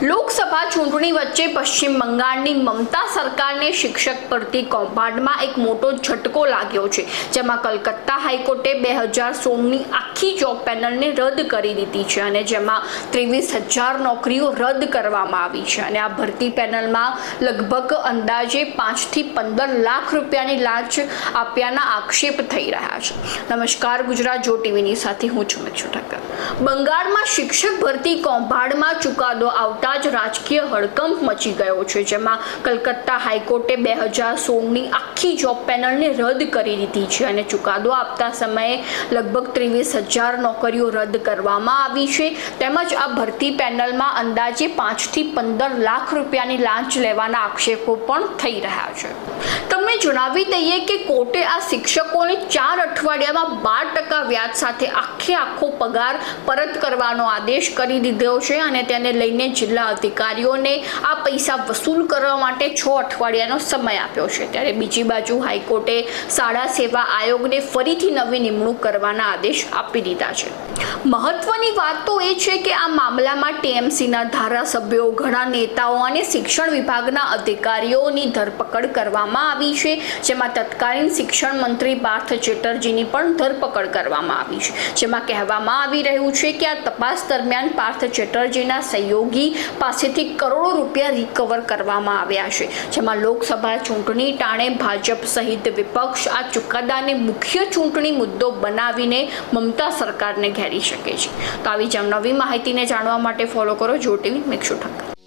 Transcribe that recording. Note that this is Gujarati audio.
લોકસભા ચૂંટણી વચ્ચે પશ્ચિમ બંગાળની મમતા સરકારને શિક્ષક ભરતી કૌભાંડમાં એક મોટો ઝટકો લાગ્યો છે, જેમાં કલકત્તા હાઈકોર્ટે બે હજાર સોળની આખી જોબ પેનલને રદ કરી દીધી છે અને જેમાં ત્રેવીસ હજાર નોકરીઓ રદ કરવામાં આવી છે. અને આ ભરતી પેનલમાં લગભગ અંદાજે પાંચથી પંદર લાખ રૂપિયાની લાંચ આપ્યાના આક્ષેપ થઈ રહ્યા છે. નમસ્કાર, ગુજરાત જો ટીવીની સાથે હું છું મિક્ષુ ઠક્કર. બંગાળમાં શિક્ષક ભરતી કૌભાંડમાં ચુકાદો આવતા જ રાજકીય હડકંપ મચી ગયો છે, જેમાં કલકત્તા હાઈકોર્ટે બે હજાર સોળની આખી જોબ પેનલને રદ કરી દીધી છે અને ચુકાદો આપતા સમયે લગભગ ત્રેવીસ હજાર નોકરીઓ રદ કરવામાં આવી છે. તેમજ આ ભરતી પેનલમાં અંદાજે પાંચથી પંદર લાખ રૂપિયાની લાંચ લેવાના આક્ષેપો પણ થઈ રહ્યા છે. તમને જણાવી દઈએ કે કોર્ટે આ શિક્ષકોને ચાર અઠવાડિયામાં બાર ટકા વ્યાજ સાથે આખે આખો પગાર પરત કરવાનો આદેશ કરી દીધો છે અને તેને લઈને જિલ્લા અધિકારીઓને આ પૈસા વસૂલ કરવા માટે છ અઠવાડિયાનો સમય આપ્યો છે. ત્યારે બીજી બાજુ હાઈકોર્ટે શાળા સેવા આયોગને ફરીથી નવી નિમણૂક કરવાના આદેશ આપી દીધા છે. મહત્વની વાત તો એ છે કે આ મામલામાં ટીએમસીના ધારાસભ્યો, ઘણા નેતાઓ અને શિક્ષણ વિભાગના અધિકારીઓની ધરપકડ કરવામાં આવી છે, જેમાં તત્કાલીન શિક્ષણ મંત્રી પાર્થ ચેટર્જીની પણ ધરપકડ કરવામાં આવી છે. જેમાં કહેવામાં આવી રહ્યું છે કે આ તપાસ દરમિયાન પાર્થ ચેટર્જીના સહયોગી પાસેથી કરોડો રૂપિયા રિકવર કરવામાં આવ્યા છે. જેમાં લોકસભા ચૂંટણી ટાણે ભાજપ સહિત વિપક્ષ આ ચુકાદાને મુખ્ય ચૂંટણી મુદ્દો બનાવીને મમતા સરકારને ઘેરી શકે છે. તો આવી જ નવી માહિતીને જાણવા માટે ફોલો કરો, જો ટીવી મિક્ષુ ઠક્કર.